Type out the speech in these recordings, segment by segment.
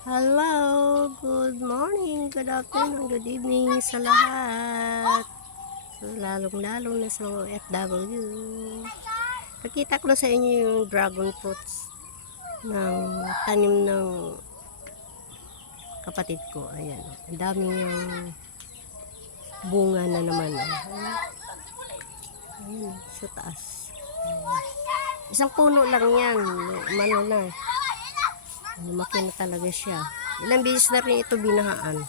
Hello, good morning, good afternoon, good evening sa lahat. So, lalong-lalong na sa FW. Nakita ko sa inyo yung dragon fruits ng tanim ng kapatid ko. Ayan, ang daming yung bunga na naman. Oh. Ayan, sa taas. Ayan. Isang puno lang yan. Mano na. Lumaki na talaga siya. Ilang beses na rin ito binahaan.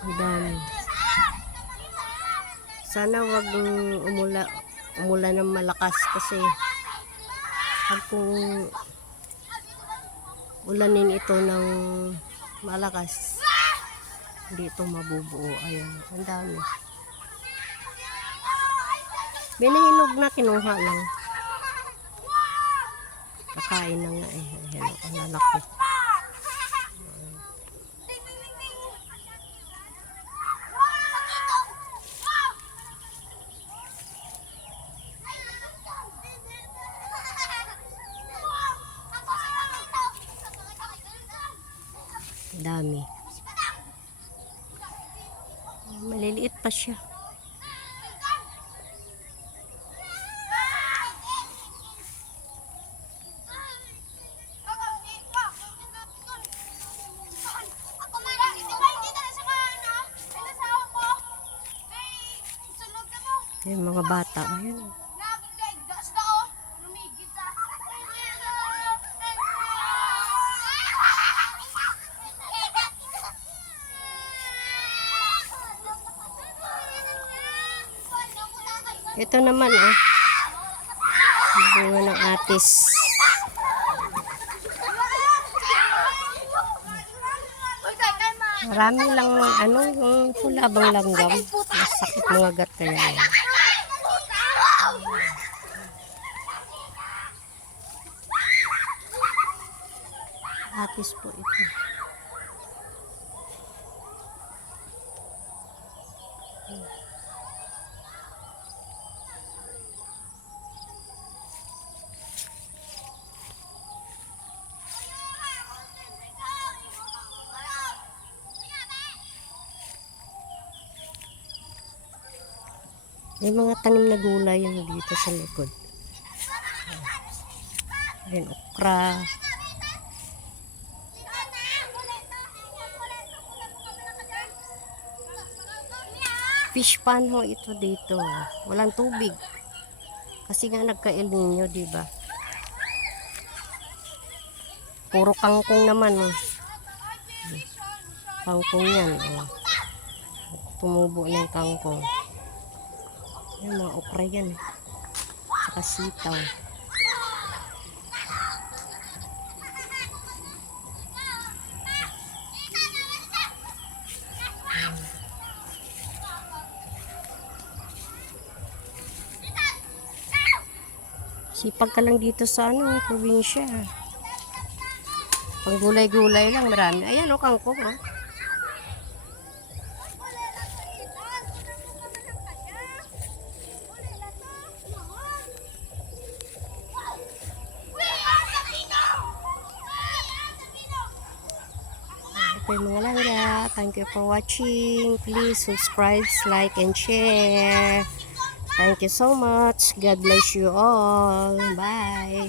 Ang dami. Sana wag umula umula ng malakas kasi pag kung ulanin ito ng malakas hindi ito mabubuo. Ayan. Ang dami. Binahinog na kinuha lang. Kakain na nga eh. Ayan, ang lalaki. Ang Dami. Maliliit pa siya. Yung mga bata. Ayan. Ito naman ah. Bunga ng atis. Marami lang ano, yung kulabang langgam. Masakit mga gat kaya. yan. Atis po ito. May mga tanim na gulay yung dito sa likod. Ayan, okra. Fish pan ho ito dito. Walang tubig. Kasi nga nagka-El Nino, di ba? Puro kangkong naman. Oh. Kangkong yan. Oh. Tumubo ng kangkong. Yan, mga okra yan. Saka sitaw. Sipag ka lang dito sa ano, probinsya. Pang gulay-gulay lang, marami. Ayan o, kangkong oh. Ito yung mga langga. Thank you for watching. Please subscribe, like, and share. Thank you so much. God bless you all. Bye.